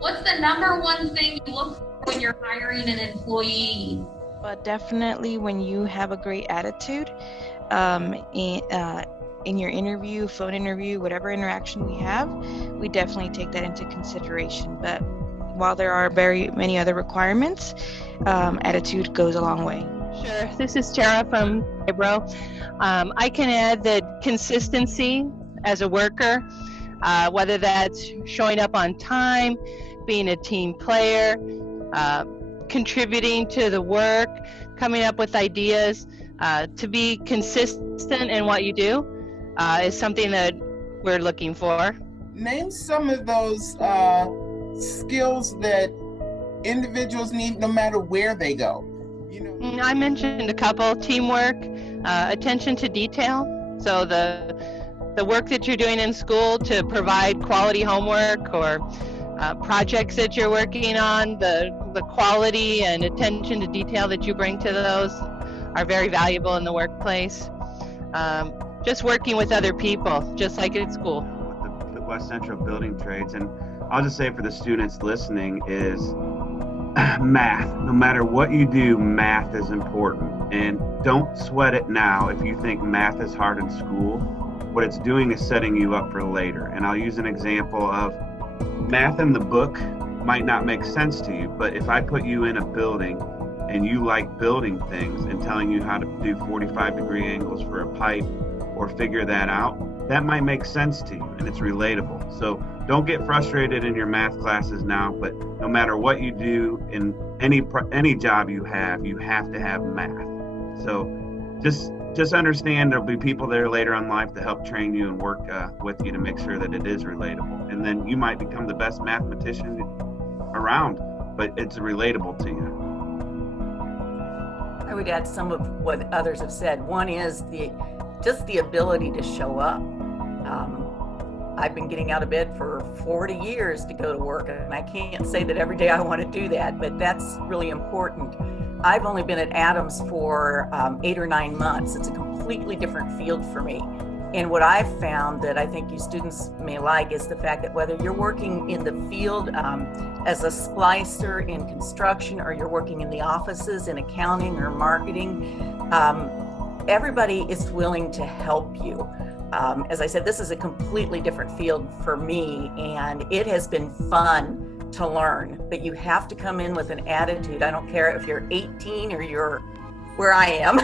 What's the number one thing you look for when you're hiring an employee? But definitely when you have a great attitude, in your interview, phone interview, whatever interaction we have, we definitely take that into consideration. But while there are very many other requirements, attitude goes a long way. Sure. This is Tara from Ibro. I can add that consistency as a worker, whether that's showing up on time, being a team player, contributing to the work, coming up with ideas, to be consistent in what you do is something that we're looking for. Name some of those skills that individuals need no matter where they go. I mentioned a couple: teamwork, attention to detail. So the work that you're doing in school to provide quality homework or projects that you're working on, the quality and attention to detail that you bring to those are very valuable in the workplace. Just working with other people, just like at school. With the West Central Building Trades, and I'll just say for the students listening is math. No matter what you do, math is important. And don't sweat it now if you think math is hard in school. What it's doing is setting you up for later. And I'll use an example of math in the book might not make sense to you, but if I put you in a building and you like building things and telling you how to do 45-degree angles for a pipe or figure that out, that might make sense to you and it's relatable. So don't get frustrated in your math classes now, but no matter what you do in any job you have to have math. So just understand there'll be people there later in life to help train you and work with you to make sure that it is relatable. And then you might become the best mathematician around, but it's relatable to you. I would add some of what others have said. One is just the ability to show up. I've been getting out of bed for 40 years to go to work, and I can't say that every day I want to do that, but that's really important. I've only been at Adams for 8 or 9 months. It's a completely different field for me. And what I've found that I think you students may like is the fact that whether you're working in the field as a splicer in construction, or you're working in the offices in accounting or marketing, everybody is willing to help you. As I said, this is a completely different field for me, and it has been fun to learn, but you have to come in with an attitude. I don't care if you're 18 or you're where I am.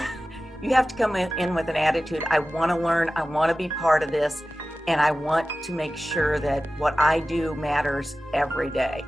You have to come in with an attitude. I want to learn, I want to be part of this, and I want to make sure that what I do matters every day.